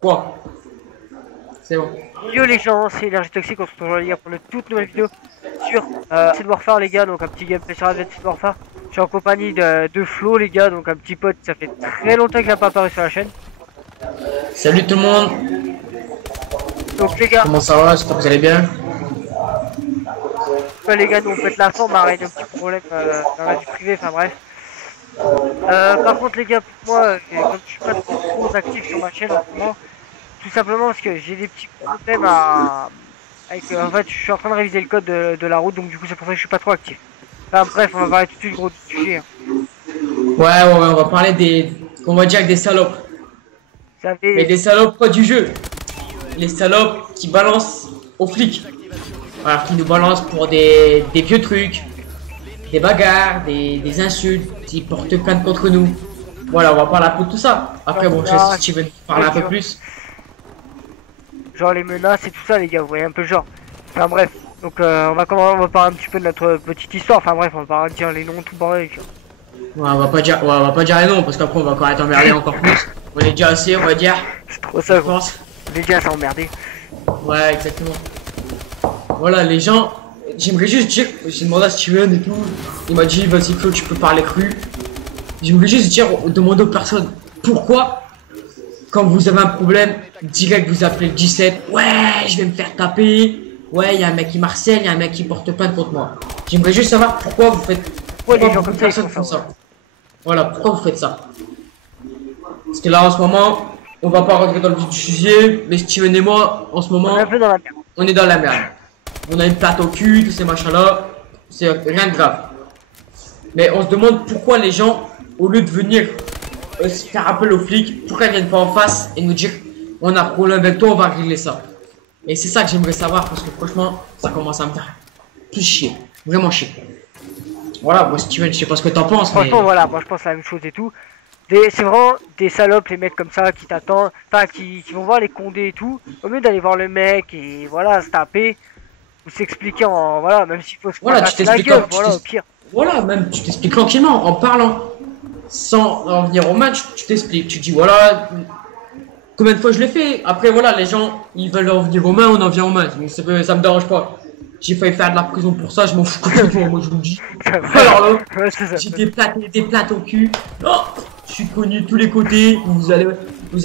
Quoi? C'est bon. Yo les gens, c'est Énergie Toxique, on se retrouve les gars pour une toute nouvelle vidéo sur Advanced Warfare les gars, donc un petit gameplay sur Advanced Warfare. Je suis en compagnie de Flo les gars, donc un petit pote, ça fait très longtemps qu'il n'a pas apparu sur la chaîne. Salut tout le monde. Donc les gars, Comment ça va? J'espère que vous allez bien. les gars, nous on pète la forme, arrête un petit problème dans la vie privée, enfin bref. Par contre les gars, pour moi, comme je suis pas trop actif sur ma chaîne en ce moment, tout simplement parce que j'ai des petits problèmes avec, en fait, je suis en train de réviser le code de la route, donc du coup c'est pour ça que je suis pas trop actif. Enfin bref, on va parler tout de suite gros du sujet. Hein. Ouais, on va parler des, on va dire avec des salopes. Vous Mais savez, des salopes pas du jeu. Les salopes qui balancent aux flics. Alors qui nous balancent pour des vieux trucs, des bagarres, des insultes, qui portent plainte contre nous. Voilà, on va parler un peu de tout ça. Après, bon, je sais si tu veux parler un peu plus. genre les menaces et tout ça les gars, vous voyez un peu le genre. Enfin bref, donc on va parler un petit peu de notre petite histoire, enfin bref, on va pas dire les noms tout bordel. Ouais, on va pas dire les noms parce qu'après on va encore être emmerdé encore plus. On est déjà assez, on va dire. C'est trop Je ça, quoi. pense. Les gars, ça emmerdé. Ouais, exactement. Voilà, les gens. J'aimerais juste dire, j'ai demandé à Steven et tout. Il m'a dit, vas-y Claude, tu peux parler cru. J'aimerais juste dire, demander aux personnes pourquoi, quand vous avez un problème, direct vous appelez le 17. Ouais, je vais me faire taper. Ouais, il y a un mec qui m'harcèle, il y a un mec qui porte plainte contre moi. J'aimerais juste savoir pourquoi vous faites. Ouais, les Pourquoi gens beaucoup comme de ça, ils personnes font font ça. Ouais. ça. Voilà, pourquoi vous faites ça? Parce que là, en ce moment, on va pas rentrer dans le vif du sujet, mais Steven et moi, en ce On est un peu moment, dans la merde. on est dans la merde. On a une plate au cul, tous ces machins-là. C'est rien de grave. Mais on se demande pourquoi les gens, au lieu de venir se faire appel aux flics, pourquoi ils viennent pas en face et nous dire on a un problème avec toi, on va régler ça. Et c'est ça que j'aimerais savoir parce que franchement, ça commence à me faire plus chier. Vraiment chier. Voilà, moi Steven, je sais pas ce que t'en penses, Franchement, mais voilà, moi je pense la même chose et tout. C'est vraiment des salopes, les mecs comme ça qui t'attendent, enfin qui vont voir les condés et tout, au lieu d'aller voir le mec et voilà, se taper, ou s'expliquer en. Voilà, même s'il faut se voilà, tu fracasser la t'expliques, gueule, voilà, au pire. voilà, même tu t'expliques tranquillement en parlant, sans en venir au match, tu t'expliques, tu dis voilà, combien de fois je l'ai fait. Après voilà, les gens ils veulent en venir aux mains, on en vient aux mains, donc ça me dérange pas. J'ai failli faire de la prison pour ça, je m'en fous complètement, moi je vous le dis. Alors là, Ouais, c'est ça. j'ai des plates au cul. Oh, je suis connu de tous les côtés. Vous allez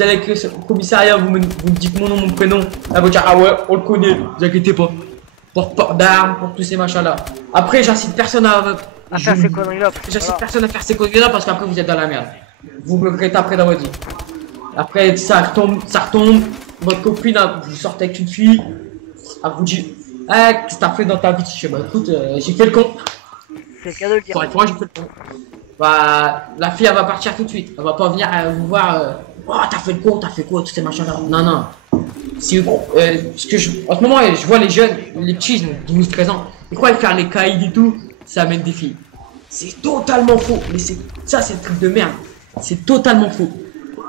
avec le commissariat, vous me dites mon nom, mon prénom. Là, vous dire ah ouais, on le connaît, vous inquiétez pas. Pour port d'armes, pour tous ces machins là. Après, j'incite personne À faire ces conneries-là. J'incite Voilà. personne à faire ces conneries là parce qu'après vous êtes dans la merde. Vous me regrettez après dans votre vie. Après, ça retombe. Votre copine, vous sortez avec une fille. Elle vous dit ah, qu'est-ce que t'as fait dans ta vie? Je sais, bah écoute, j'ai fait le con. C'est le cas de le dire. Pour être franc, j'ai fait le con. Bah, la fille, elle va partir tout de suite. Elle va pas venir vous voir. Oh, t'as fait le con, t'as fait quoi, tous ces machins là. Non, non. Si, parce que en ce moment, je vois les jeunes, les petits, ils ont 12-13 ans. Ils croient faire les caïds et tout, ça amène des filles. C'est totalement faux. Mais ça, c'est le truc de merde. C'est totalement faux.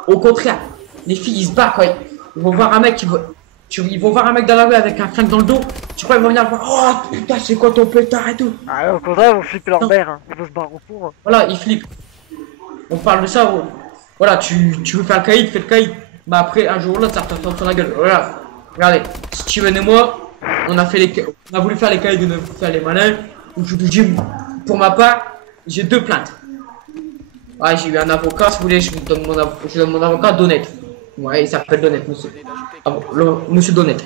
Au contraire, les filles, ils se battent, quoi. Ils vont voir un mec qui veut. Ils vont voir un mec dans la rue avec un flingue dans le dos. Tu crois ils vont venir voir, oh putain, c'est quoi ton pétard et tout. Ah, au contraire, ils vont flipper leur Non. mère, hein. Ils vont se barrer au four. Hein. Voilà, ils flippent. On parle de ça. Voilà, tu veux faire le caïd, fais le caïd. Bah après, un jour ou l'autre, ça retourne sur la gueule. Voilà. Regardez, Steven et moi, on a voulu faire les caïds, on a voulu faire les malins. Donc je vous dis, pour ma part, j'ai 2 plaintes. Ouais, j'ai eu un avocat, si vous voulez, je donne mon avocat d'honnête. Ouais, il s'appelle d'honnête, monsieur. Ah bon, monsieur d'honnête.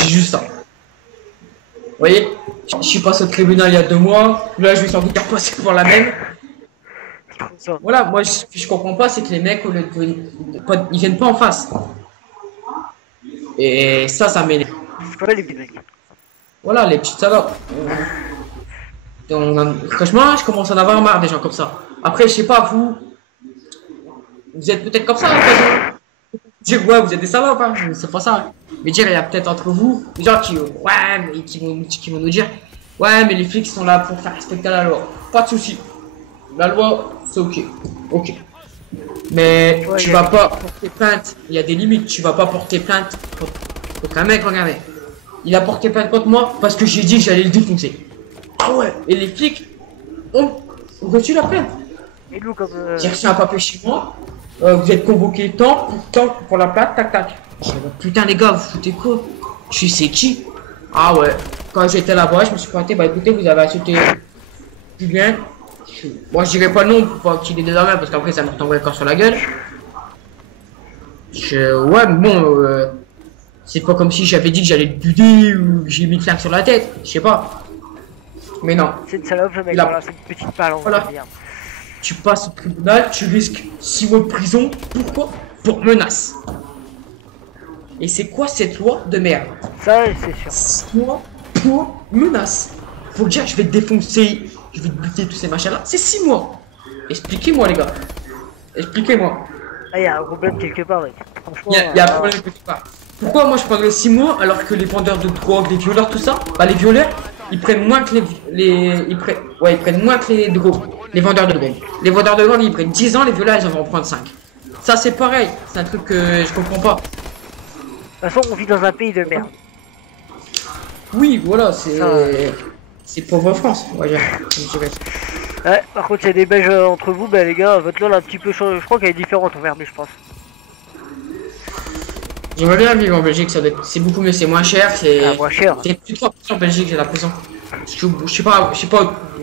J'ai juste ça. Vous voyez, je suis passé au tribunal il y a 2 mois. Là, je vais sans doute repasser pour la même. Ça. Voilà, moi, ce que je comprends pas, c'est que les mecs, ils viennent pas en face. Et ça m'énerve. C'est quoi les petits mecs? Voilà, les petites salopes. Franchement, je commence à en avoir marre des gens comme ça. Après, je sais pas, vous êtes peut-être comme ça, hein, dire ouais, vous êtes des salopes, hein, c'est pas ça. Mais dire, il y a peut-être entre vous des gens qui, ouais, mais qui vont nous dire, ouais, mais les flics sont là pour faire respecter la loi. Pas de souci. La loi, c'est ok. Ok. Mais Ouais, tu vas pas porter plainte. Il y a des limites. Tu vas pas porter plainte contre un mec, regardez. Il a porté plainte contre moi parce que j'ai dit que j'allais le défoncer. Ah ouais. Et les flics ont reçu la plainte. Et nous, comme. J'ai reçu un papier chez moi. Vous êtes convoqué tant pour la plate, tac tac. Je dis, putain les gars, vous foutez quoi? Je suis c'est qui? Ah ouais, quand j'étais là-bas, je me suis pointé, bah écoutez, vous avez insulté Julien. Moi je dirais pas non pour pas qu'il ait des armes parce qu'après ça me retomberait encore sur la gueule. Ouais, mais bon, c'est pas comme si j'avais dit que j'allais le buter ou que j'ai mis une claque sur la tête, je sais pas. Mais non. C'est une salope, le mec, Il a- voilà, c'est une petite palance, Voilà. on va dire. Tu passes au tribunal, tu risques 6 mois de prison. Pourquoi? Pour menace. Et c'est quoi cette loi de merde? Ça, c'est sûr. 6 mois pour menace. Faut dire, je vais te défoncer, je vais te buter, tous ces machins-là. C'est 6 mois. Expliquez-moi, les gars. Expliquez-moi. Ah, il y a un problème quelque part, mec. Franchement, Il y a un problème quelque part. Pourquoi moi je prendrais 6 mois alors que les vendeurs de drogue, les violeurs, tout ça, bah les violeurs, ils prennent moins que ils prennent moins que les drogues, les vendeurs de drogue. Les vendeurs de drogue, ils prennent 10 ans, les violeurs, ils en vont en prendre 5. Ça c'est pareil, c'est un truc que je comprends pas. de toute façon, on vit dans un pays de merde. Oui, voilà, Ça, c'est pauvre France, on va dire. Je dirais. Ouais, par contre, il y a des Belges entre vous, bah les gars, votre loi a un petit peu changé. Je crois qu'elle est différente envers nous, je pense. J'aimerais bien vivre en Belgique, c'est beaucoup mieux, c'est moins cher, Ah, moins cher. c'est plus 3% en Belgique, j'ai l'impression. Je sais pas,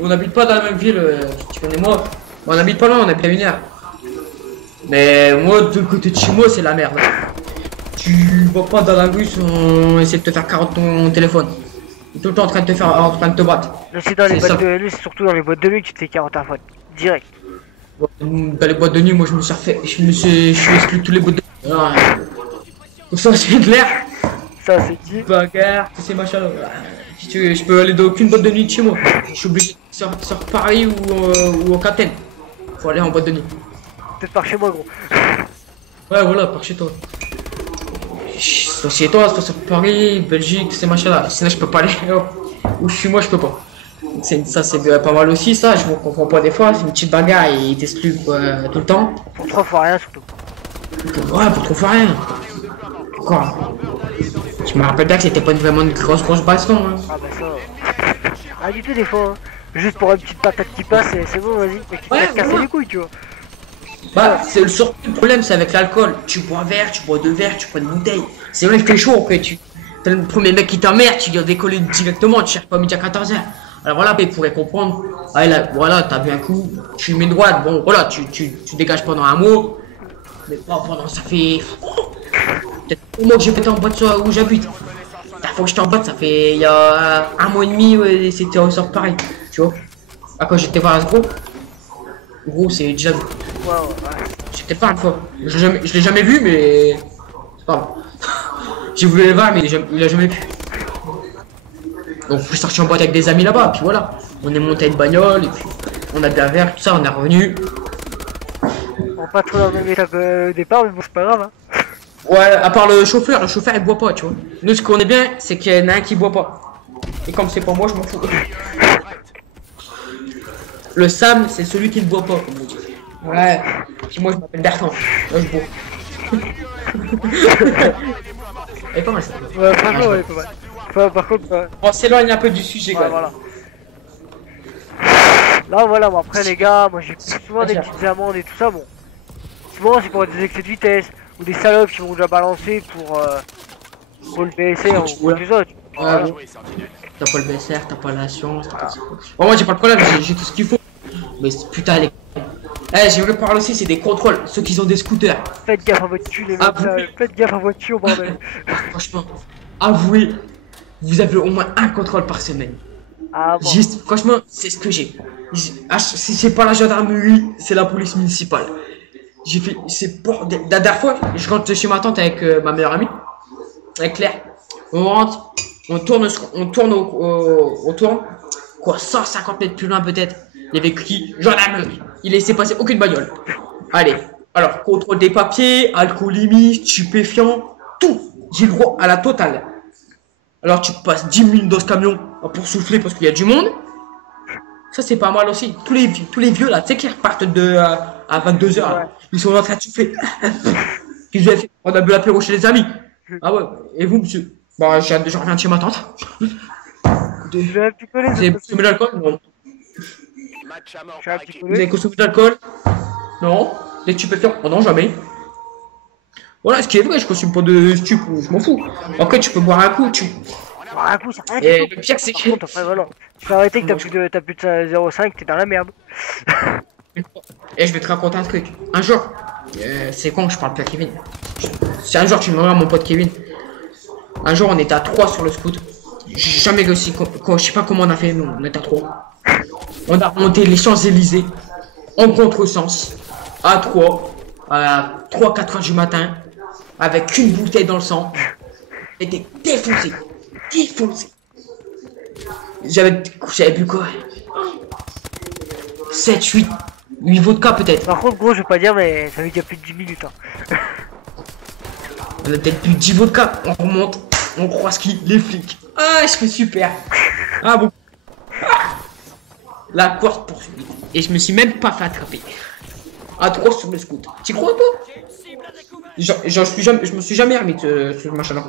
on n'habite pas dans la même ville, tu connais moi. On n'habite pas loin, on habite à 1 heure. Mais moi, de côté de chez moi, c'est la merde. Tu vas pas dans la rue on essaie de te faire carotte ton téléphone. Il est tout le temps en train de te battre. Là, c'est dans les C'est boîtes ça. de nuit, c'est surtout dans les boîtes de nuit que tu te fais 40 à faute. Direct. Dans les boîtes de nuit, moi je me suis refait, je suis exclu de tous les boîtes de nuit. Alors, tout ça, c'est clair. Ça, c'est dit. Bagarre, tous ces machins là. Si tu veux, je peux aller dans aucune boîte de nuit de chez moi. Je suis obligé de sur Paris ou au Capitaine. Faut aller en boîte de nuit. Peut-être par chez moi, gros. Ouais, voilà, par chez toi. Soit chez toi, soit sur Paris, Belgique, tous ces machins là. Sinon, je peux pas aller. Où je suis moi, je peux pas. Ça, c'est pas mal aussi, ça. Je me comprends pas des fois. C'est une petite bagarre et il t'exclut tout le temps. Pour 3 fois rien, surtout. Ouais, pour trop faire rien. Quoi? Je me rappelle bien que c'était pas vraiment une grosse baston. Hein. Ah, bah ça. Ah, du tout, des fois. Hein. Juste pour une petite patate qui passe, et c'est bon, vas-y. Mais qui te Ouais, fait casser voilà. les couilles, tu vois. Bah, c'est le problème, c'est avec l'alcool. Tu bois un verre, tu bois 2 verres, tu bois une bouteille. C'est vrai que t'es chaud, après, t'as le premier mec qui t'emmerde, tu dois décoller directement, tu cherches pas midi à 14h. Alors voilà, il pourrait comprendre. Ah, là, voilà, t'as bu un coup, tu mets droite, bon, voilà, tu dégages pendant un mois. Mais pas pendant, ça fait. Peut-être au mois que j'ai pété en boîte où j'habite. La fois que j'étais en boîte, ça fait il y a 1 mois et demi, ouais, c'était ressort pareil, tu vois. Ah, quand j'étais voir Asbro, gros, c'est déjà. Ouais, ouais. J'étais pas une fois. Je l'ai jamais vu, mais. C'est pas grave. J'ai voulu le voir, mais il a jamais pu. Donc, je suis sorti en boîte avec des amis là-bas, puis voilà. On est monté à une bagnole, et puis on a bu un verre, tout ça, on est revenu. On va pas trop dans le même état que au départ, mais bon, c'est pas grave. Hein. Ouais, à part le chauffeur il boit pas, tu vois. Nous, ce qu'on est bien, c'est qu'il y en a un qui boit pas. Et comme c'est pas moi, je m'en fous. Le Sam, c'est celui qui ne boit pas, comme on dit. Ouais. Puis moi, je m'appelle Bertrand. Moi, je bois. Elle est pas mal ça. Ouais, franchement, ouais, pas mal. Enfin, par contre, On s'éloigne un peu du sujet, ouais, quoi. voilà. Là, voilà, bon, après, les gars, moi j'ai souvent des petites amendes et tout ça, bon. Souvent, c'est pour des excès de vitesse ou des salopes qui vont déjà balancer pour le BSR ou tout ça. Ouais, bon. T'as pas le BSR, t'as pas l'assurance, t'as pas ça. Bon, moi, j'ai pas de problème, j'ai tout ce qu'il faut. Mais putain, les. Eh, j'ai voulu parler aussi, c'est des contrôles, ceux qui ont des scooters. Faites gaffe à votre cul, les mecs, Ah, là. Faites gaffe à votre cul, bordel. Franchement, avouez, vous avez au moins un contrôle par semaine. Ah bon. Franchement, c'est ce que j'ai. Si c'est pas la gendarmerie, c'est la police municipale. J'ai fait, c'est pour. La dernière fois, je rentre chez ma tante avec ma meilleure amie, avec Claire. On rentre, on tourne, on tourne, quoi, 150 mètres plus loin peut-être. Il y avait qui? Gendarmerie. Il laissait passer aucune bagnole. Allez, alors, contrôle des papiers, alcoolémie, stupéfiant, tout. J'ai le droit à la totale. Alors, tu passes 10 minutes dans ce camion pour souffler parce qu'il y a du monde. Ça, c'est pas mal aussi. Tous les vieux là, tu sais, qui repartent à 22h. Ouais. Ils sont en train de souffler. Qu'est-ce que vous avez fait? On a bu l'apéro chez les amis. Ah ouais, et vous, monsieur? Bon, je reviens de chez ma tante. Je vais picoler, Vous avez consommé de l'alcool? Non. je vais Vous picoler. avez consommé de l'alcool? Non. Des stupéfiants? Oh non, jamais. Voilà, ce qui est vrai, je consomme pas de stup, je m'en fous. Après, tu peux boire un coup, tu. Bon, un coup, ça rien Et du tout. le pire, c'est Par que. contre, après, voilà. Tu peux arrêter que t'as plus de 0,5, t'es dans la merde. Et je vais te raconter un truc. Un jour, c'est con que je parle plus à Kevin. C'est un jour, tu me regardes mon pote Kevin. Un jour, on était à 3 sur le scoot. J'ai jamais réussi. Je sais pas comment on a fait, nous, on était à 3. On a remonté les Champs-Élysées en contresens à 3, à 3-4 heures du matin, avec une bouteille dans le sang. J'étais défoncé. Défoncé. J'avais bu quoi? 7, 8 vodka peut-être. Par contre, gros, je vais pas dire, mais ça fait qu'il y a plus de 10 minutes. Hein. On a peut-être bu 10 vodka. On remonte, on croise qui? Les flics. Ah, je fais super. Ah bon. La course poursuite. Et je me suis même pas fait attraper. À 3 sur le scoot. Tu crois toi? Je me suis jamais remis de ce machin-là.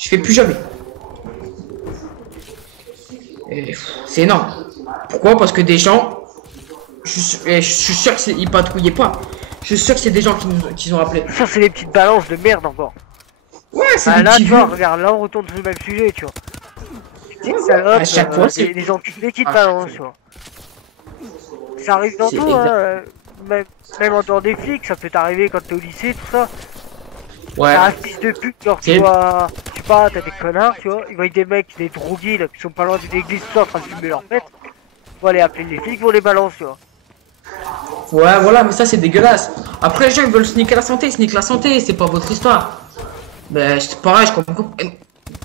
Je fais plus jamais. C'est énorme. Pourquoi? Parce que des gens. Je suis sûr qu'ils patrouillaient pas. Je suis sûr que c'est des gens qui ont appelé. Ça, c'est des petites balances de merde encore. Ouais, c'est Ah, des là, petits tu vois, vieux. regarde, là, on retourne sur le même sujet, tu vois. Petites Ouais, salopes, à chaque fois, c'est. des enculés, des petites À balances, tu vois. Ça arrive dans C'est tout, exact. hein. Même en dehors des flics, ça peut t'arriver quand t'es au lycée, tout ça. Ouais. T'as un fils de pute, genre, tu C'est- vois, je sais pas, t'as des connards, tu vois, ils voient des mecs, des drogués, là, qui sont pas loin d'une église, tout ça, en train de fumer leur fête. Faut aller appeler les flics pour les balances, tu vois. Ouais, voilà, mais ça c'est dégueulasse. Après, les gens ils veulent sneak la santé, c'est pas votre histoire. Mais c'est pareil, je comprends.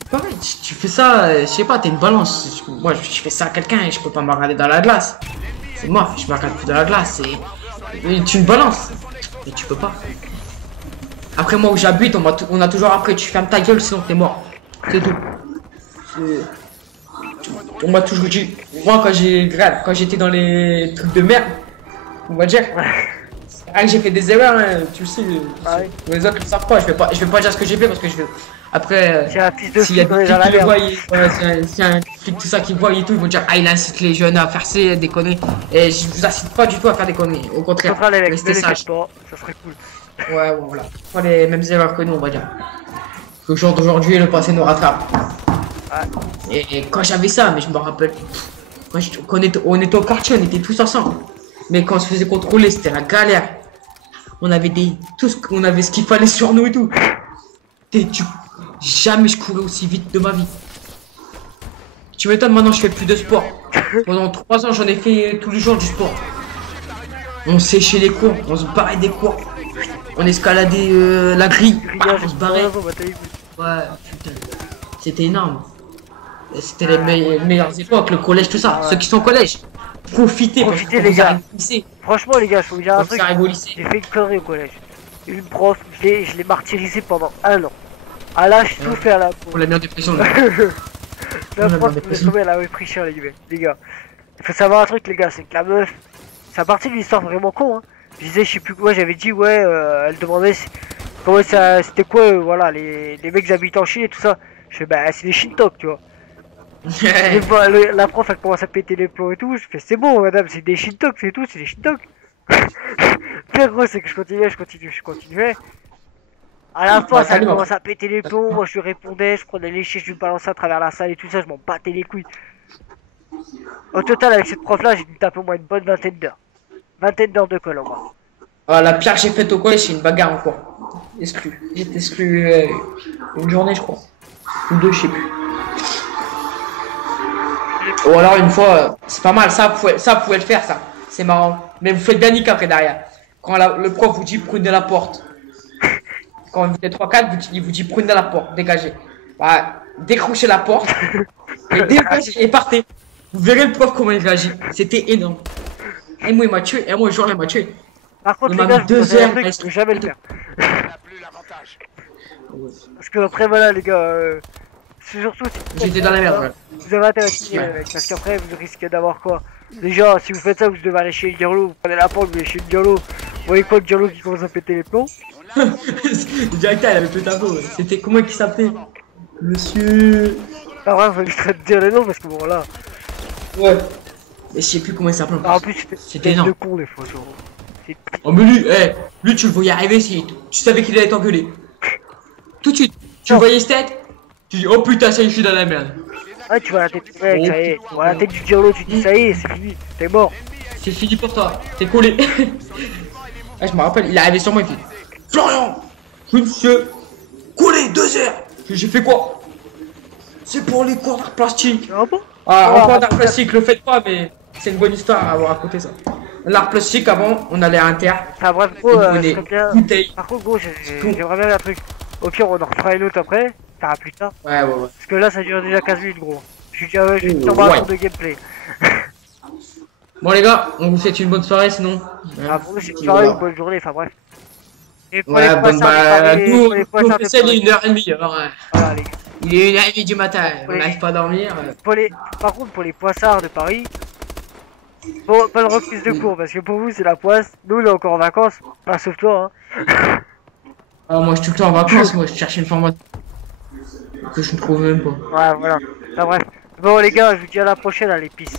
Pareil, tu fais ça, je sais pas, t'es une balance. Moi, je fais ça à quelqu'un et je peux pas me regarder dans la glace. C'est moi, je me regarde plus dans la glace. Tu une balance. Et tu peux pas. Après, moi où j'habite, on a toujours après, tu fermes ta gueule sinon t'es mort. C'est tout. On m'a toujours dit, moi quand j'étais dans les trucs de merde, on va dire. Ah, j'ai fait des erreurs, hein, tu le sais. Ah oui. Les autres ne savent pas. Je vais pas dire ce que j'ai fait parce que je vais. Après, C'est un fils de s'il y a flic, on des est dans flics la qui le voient, merde. s'il y a un flic tout ça qui voit et tout, ils vont dire ah il incite les jeunes à faire des conneries. Et je vous incite pas du tout à faire des conneries. Au contraire, Contraire, les mecs, ne restez les sages. faites pas, ça serait cool. Ouais, voilà. Pas les mêmes erreurs que nous, on va dire. Le jour d'aujourd'hui, le passé nous rattrape. Et quand j'avais ça, mais je me rappelle, quand on était au quartier, on était tous ensemble. Mais quand on se faisait contrôler, c'était la galère. On avait on avait ce qu'il fallait sur nous et tout. Jamais je courais aussi vite de ma vie. Tu m'étonnes, maintenant je fais plus de sport. Pendant 3 ans, j'en ai fait tous les jours du sport. On séchait les cours, on se barrait des cours. On escaladait la grille, Grillage, on se barrait. on va t'aller. Ouais, putain. C'était énorme. Et c'était les meilleures époques, le collège, tout ça. Ouais. Ceux qui sont au collège, profitez, parce que Profitez, quand les vous gars. arrivez au lycée, Franchement, les gars, je vous dire un quand truc. vous arrivez au lycée. J'ai fait une connerie au collège. Une prof, je l'ai martyrisé pendant 1 an. À l'âge, tout fait à la Pour la meilleure dépression. La Ouais, prof, ouais, me sauver, elle avait pris cher, les gars. Il faut savoir un truc, les gars, c'est que la meuf, ça partie d'une histoire vraiment con, hein. Je disais, je sais plus quoi, j'avais dit, ouais, elle demandait comment ça, c'était quoi, voilà, les mecs qui habitent en Chine et tout ça. Je fais, bah, c'est des Shintok, tu vois. Et bah, la prof, elle commence à péter les plombs et tout. Je fais, c'est bon, madame, c'est des Shintok, c'est tout, c'est des Shintok. Pire gros, c'est que je continuais. À la fin, ça commence à péter les plombs. Moi, je lui répondais, je prenais les chiens, je lui balançais à travers la salle et tout ça, je m'en battais les couilles. Au total, avec cette prof-là, j'ai dû taper au moins une bonne vingtaine d'heures. Vingtaine d'heures de colle, au moins. Ah, la pire que j'ai faite au collège, c'est une bagarre encore. Exclu. J'étais exclu une journée, je crois. Ou 2, je sais plus. Ou alors une fois, c'est pas mal, ça, vous pouvez le faire, ça. C'est marrant. Mais vous faites bien niquer après derrière. Quand le prof vous dit prenez la porte. Quand vous êtes 3-4, il vous dit prenez la porte, dégagez. Bah, décrochez la porte et dégagez et partez. Vous verrez le prof comment il réagit. C'était énorme. Et moi, il m'a tué. Et moi, le jour, il m'a tué. Par contre, Il les m'a gars, mis je vous 2 conseille un heures. truc, je peux jamais le faire. Parce que après, voilà, les gars, c'est surtout si J'étais dans la merde, ouais. vous avez intérêt à signer, les mecs, parce qu'après, vous risquez d'avoir quoi? Déjà, si vous faites ça, vous devez aller chez le diarlo, vous prenez la porte, vous allez chez le diarlo, vous voyez quoi, le diarlo qui commence à péter les plombs? Le directeur, il avait plus tableau. C'était comment il s'appelait? Monsieur. Ah ouais, faut juste te dire les noms, parce que bon, là. Ouais. Mais je sais plus comment il s'appelait. Ah, en plus, C'était c'était énorme. de con, les fois, genre. Oh mais lui, lui tu le voyais arriver si tu savais qu'il allait t'engueuler. Tout de suite, tu le voyais cette tête, tu dis oh putain ça y est je suis dans la merde. Ouais, tu vois la tête du mec, Oh, ça y est. putain. Tu vois la tête du diablo, tu dis ça y est, c'est fini, t'es mort. C'est fini pour toi, t'es collé. Ah, je me rappelle, il est arrivé sur moi, il fait Florian, je me suis collé 2 heures. J'ai fait quoi? C'est pour les cours d'art plastique. Ah bon? Ah, Oh, en cours d'art plastique, le faites pas, mais c'est une bonne histoire à vous raconter ça. L'art plastique, avant, on allait à Inter. Enfin bref, gros, on ce prenait serait bien. bouteille. Par contre, gros, j'aimerais bien un truc. Au pire, on en refera une autre après, ça plus tard. Ouais. Parce que là, ça dure déjà 15 minutes, gros. Je suis sur ma tour de gameplay. Bon les gars, on vous souhaite une bonne soirée sinon. Ah, pour nous, c'est une soirée ou une bonne journée, enfin bref. Et pour Ouais, les bon poissards, nous, pour les poissards de c'est Paris. 1h30 alors. Voilà, les gars. Il est 1h30 du matin, on Oui. n'arrive pas à dormir. Par contre, pour les poissards de Paris, bon, pas de reprise de cours, parce que pour vous, c'est la poisse. Nous, on est encore en vacances. Pas sauf toi, hein. Ah, moi je suis tout le temps en vacances, moi je cherche une formation que je ne trouve même pas. Ouais, voilà. Enfin bref. Bon, les gars, je vous dis à la prochaine, à l'épice.